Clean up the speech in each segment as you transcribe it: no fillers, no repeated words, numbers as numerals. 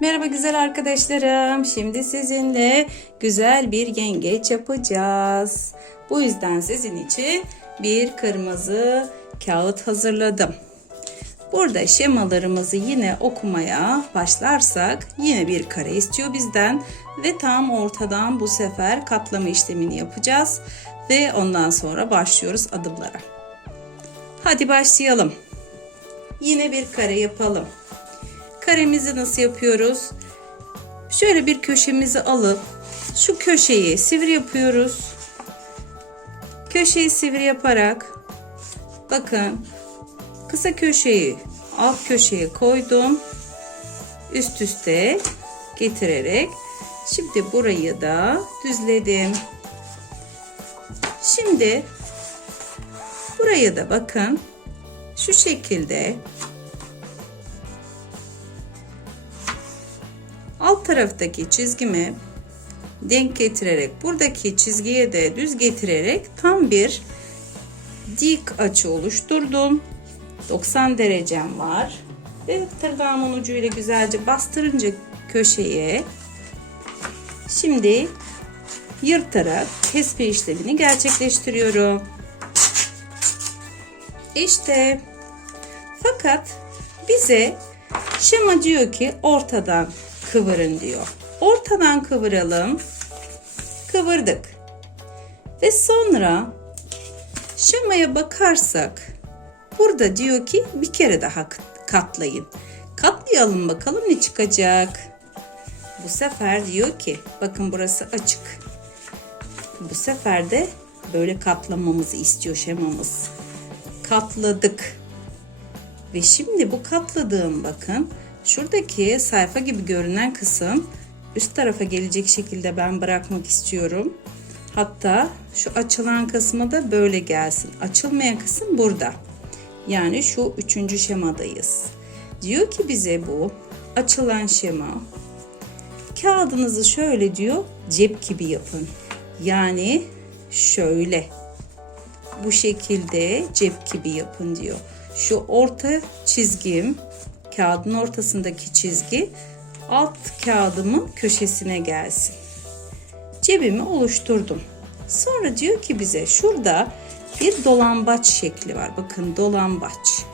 Merhaba güzel arkadaşlarım. Şimdi sizinle güzel bir yengeç yapacağız. Bu yüzden sizin için bir kırmızı kağıt hazırladım. Burada şemalarımızı yine okumaya başlarsak yine bir kare istiyor bizden ve tam ortadan bu sefer katlama işlemini yapacağız ve ondan sonra başlıyoruz adımlara. Hadi başlayalım. Yine bir kare yapalım. Karemizi nasıl yapıyoruz? Şöyle bir köşemizi alıp şu köşeyi sivri yapıyoruz. Köşeyi sivri yaparak bakın kısa köşeyi alt köşeye koydum. Üst üste getirerek şimdi burayı da düzledim. Şimdi buraya da bakın şu şekilde alt taraftaki çizgimi denk getirerek buradaki çizgiye de düz getirerek tam bir dik açı oluşturdum. 90 derecem var ve tırnağımın ucuyla güzelce bastırınca köşeye şimdi yırtarak kesme işlemini gerçekleştiriyorum. İşte fakat bize şema diyor ki ortadan kıvırın diyor. Ortadan kıvıralım. Kıvırdık. Ve sonra şemaya bakarsak burada diyor ki bir kere daha katlayın. Katlayalım bakalım ne çıkacak. Bu sefer diyor ki bakın burası açık. Bu sefer de böyle katlamamızı istiyor şemamız. Katladık. Ve şimdi bu katladığım bakın şuradaki sayfa gibi görünen kısım üst tarafa gelecek şekilde ben bırakmak istiyorum. Hatta şu açılan kısmı da böyle gelsin. Açılmayan kısım burada. Yani şu 3. şemadayız. Diyor ki bize bu açılan şema. Kağıdınızı şöyle diyor cep gibi yapın. Yani şöyle bu şekilde cep gibi yapın diyor. Şu orta çizgim kağıdın ortasındaki çizgi alt kağıdımın köşesine gelsin. Cebimi oluşturdum. Sonra diyor ki bize şurada bir dolambaç şekli var. Bakın dolambaç.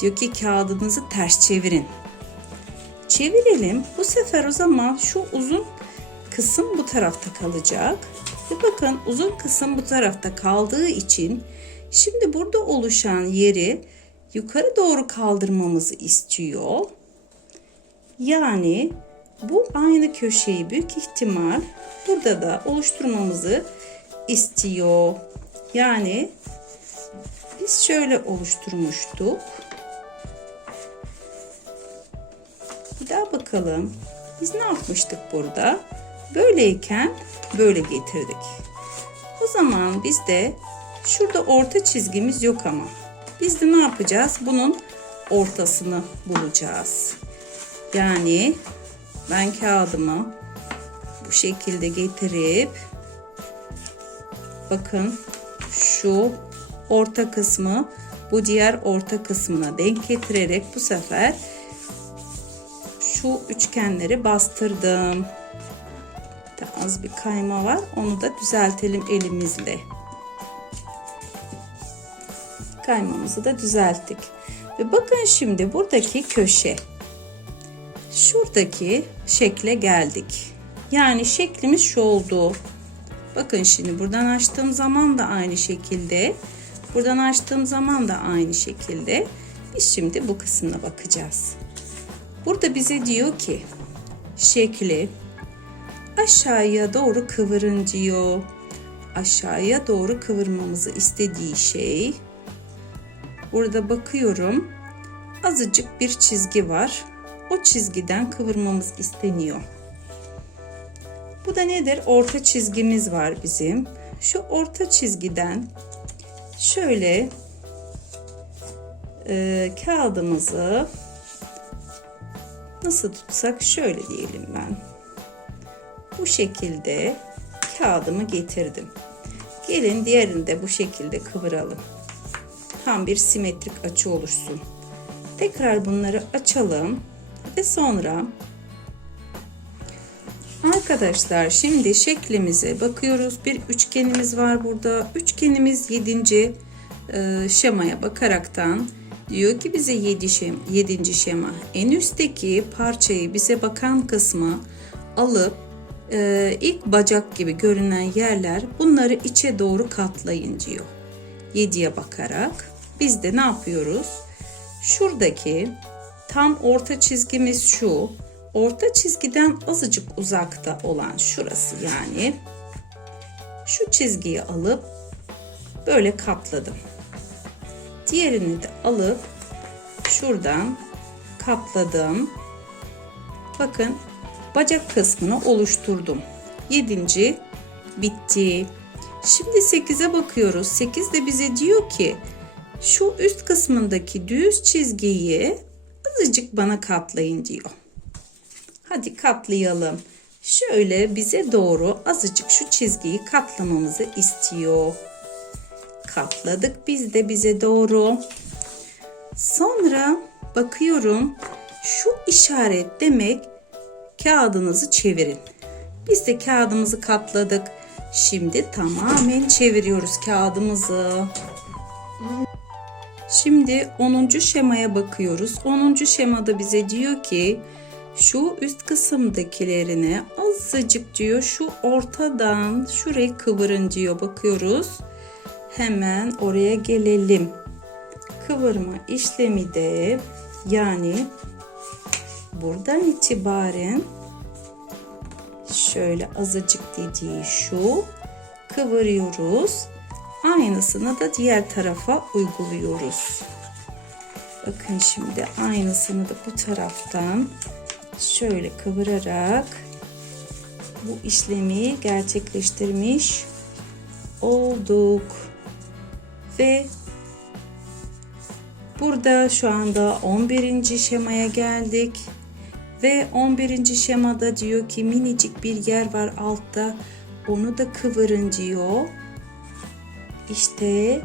Diyor ki kağıdınızı ters çevirin. Çevirelim. Bu sefer o zaman şu uzun kısım bu tarafta kalacak. Ve bakın uzun kısım bu tarafta kaldığı için şimdi burada oluşan yeri yukarı doğru kaldırmamızı istiyor. Yani bu aynı köşeyi büyük ihtimal burada da oluşturmamızı istiyor. Yani biz şöyle oluşturmuştuk. Bir daha bakalım. Biz ne yapmıştık burada? Böyleyken böyle getirdik. O zaman biz de şurada orta çizgimiz yok ama. Biz de ne yapacağız? Bunun ortasını bulacağız. Yani ben kağıdımı bu şekilde getirip bakın şu orta kısmı bu diğer orta kısmına denk getirerek bu sefer şu üçgenleri bastırdım. Daha az bir kayma var. Onu da düzeltelim elimizle. Kaymamızı da düzelttik. Ve bakın şimdi buradaki köşe. Şuradaki şekle geldik. Yani şeklimiz şu oldu. Bakın şimdi buradan açtığım zaman da aynı şekilde. Buradan açtığım zaman da aynı şekilde. Biz şimdi bu kısmına bakacağız. Burada bize diyor ki şekli aşağıya doğru kıvırın diyor. Aşağıya doğru kıvırmamızı istediği şey. Burada bakıyorum. Azıcık bir çizgi var. O çizgiden kıvırmamız isteniyor. Bu da nedir? Orta çizgimiz var bizim. Şu orta çizgiden şöyle kağıdımızı nasıl tutsak şöyle diyelim ben. Bu şekilde kağıdımı getirdim. Gelin diğerini de bu şekilde kıvıralım. Tam bir simetrik açı oluşsun. Tekrar bunları açalım ve sonra Arkadaşlar şimdi şeklimize bakıyoruz. Bir üçgenimiz var burada. Üçgenimiz 7. Şemaya bakaraktan diyor ki bize 7. şema. En üstteki parçayı bize bakan kısmı alıp ilk bacak gibi görünen yerler, bunları içe doğru katlayın diyor. 7'ye bakarak biz de ne yapıyoruz? Şuradaki tam orta çizgimiz şu. Orta çizgiden azıcık uzakta olan şurası, yani şu çizgiyi alıp böyle katladım. Diğerini de alıp şuradan katladım. Bakın bacak kısmını oluşturdum. 7. bitti. Şimdi 8'e bakıyoruz. 8 de bize diyor ki şu üst kısmındaki düz çizgiyi azıcık bana katlayın diyor. Hadi katlayalım. Şöyle bize doğru azıcık şu çizgiyi katlamamızı istiyor. Katladık biz de bize doğru. Sonra bakıyorum, şu işaret demek kağıdınızı çevirin. Biz de kağıdımızı katladık. Şimdi tamamen çeviriyoruz kağıdımızı. Şimdi 10. şemaya bakıyoruz. 10. şemada bize diyor ki şu üst kısımdakilerini azıcık diyor şu ortadan şurayı kıvırın diyor. Bakıyoruz. Hemen oraya gelelim. Kıvırma işlemi de yani buradan itibaren şöyle azıcık dediği şu, kıvırıyoruz. Aynısını da diğer tarafa uyguluyoruz. Bakın şimdi aynısını da bu taraftan şöyle kıvırarak bu işlemi gerçekleştirmiş olduk. Ve burada şu anda 11. şemaya geldik. Ve 11. şemada diyor ki minicik bir yer var altta. Onu da kıvırın diyor. İşte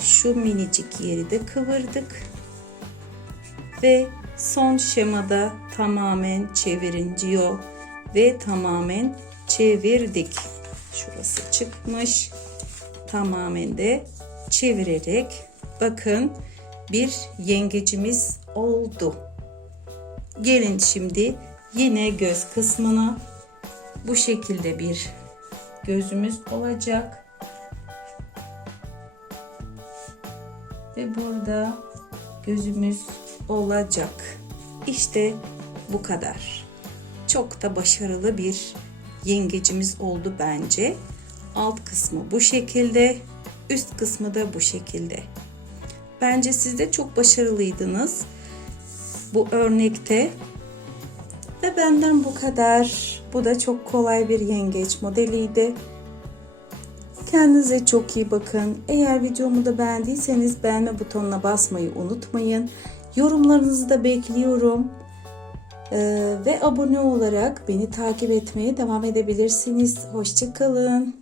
şu minicik yeri de kıvırdık. Ve son şemada tamamen çevirin diyor. Ve tamamen çevirdik. Şurası çıkmış. Tamamen de çevirerek bakın bir yengecimiz oldu. Gelin şimdi yine göz kısmına, bu şekilde bir gözümüz olacak. Ve burada gözümüz olacak. İşte bu kadar. Çok da başarılı bir yengecimiz oldu bence. Alt kısmı bu şekilde, üst kısmı da bu şekilde. Bence siz de çok başarılıydınız bu örnekte. Ve benden bu kadar. Bu da çok kolay bir yengeç modeliydi. Kendinize çok iyi bakın. Eğer videomu da beğendiyseniz beğenme butonuna basmayı unutmayın. Yorumlarınızı da bekliyorum. Ve abone olarak beni takip etmeye devam edebilirsiniz. Hoşça kalın.